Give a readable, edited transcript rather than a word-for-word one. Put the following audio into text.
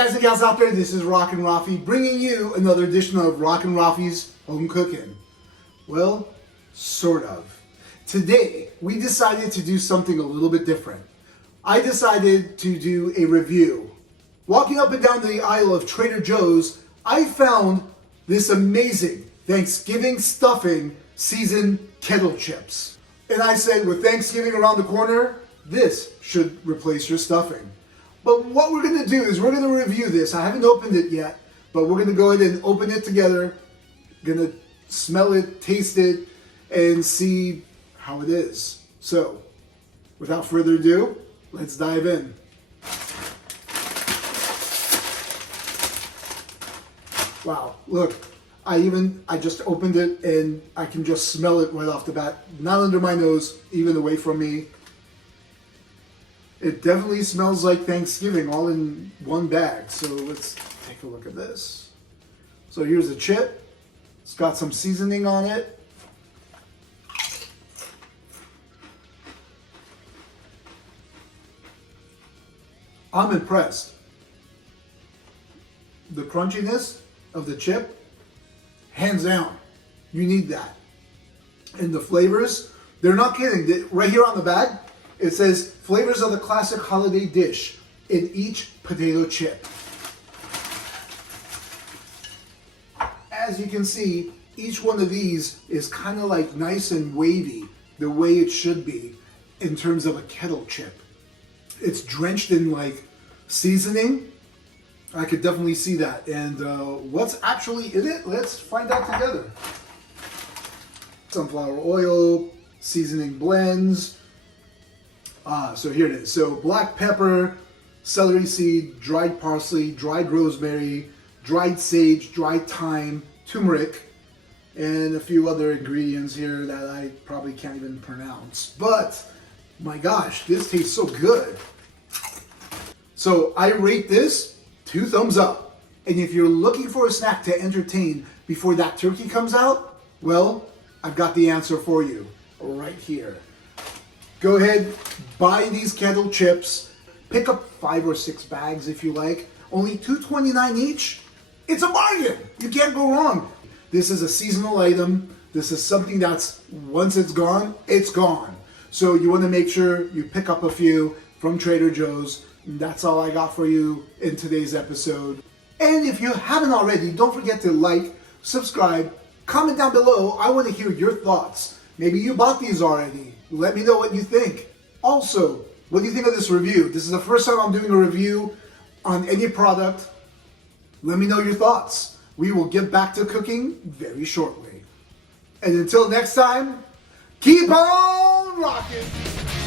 guys and gals out there, this is Rockin Raffi bringing you another edition of Rockin Raffi's Home Cooking. Well, sort of. Today, we decided to do something a little bit different. I decided to do a review. Walking up and down the aisle of Trader Joe's, I found this amazing Thanksgiving stuffing seasoned kettle chips. And I said, with Thanksgiving around the corner, this should replace your stuffing. But what we're going to do is we're going to review this. I haven't opened it yet, but we're going to go ahead and open it together. Going to smell it, taste it, and see how it is. So, without further ado, let's dive in. Wow, look, I just opened it and I can just smell it right off the bat. Not under my nose, even away from me. It definitely smells like Thanksgiving all in one bag. So let's take a look at this. So here's a chip. It's got some seasoning on it. I'm impressed. The crunchiness of the chip, hands down, you need that. And the flavors, they're not kidding. Right here on the bag, it says, flavors of the classic holiday dish in each potato chip. As you can see, each one of these is kind of like nice and wavy, the way it should be in terms of a kettle chip. It's drenched in like seasoning. I could definitely see that. And what's actually in it? Let's find out together. Sunflower oil, seasoning blends. So here it is. So black pepper, celery seed, dried parsley, dried rosemary, dried sage, dried thyme, turmeric, and a few other ingredients here that I probably can't even pronounce. But my gosh, this tastes so good. So I rate this 2 thumbs up. And if you're looking for a snack to entertain before that turkey comes out, well, I've got the answer for you right here. Go ahead, buy these kettle chips. Pick up 5 or 6 bags if you like. Only $2.29 each. It's a bargain. You can't go wrong. This is a seasonal item. This is something that's, once it's gone, it's gone. So you want to make sure you pick up a few from Trader Joe's. That's all I got for you in today's episode. And if you haven't already, don't forget to like, subscribe, comment down below. I want to hear your thoughts. Maybe you bought these already. Let me know what you think. Also, what do you think of this review? This is the first time I'm doing a review on any product. Let me know your thoughts. We will get back to cooking very shortly. And until next time, keep on rocking!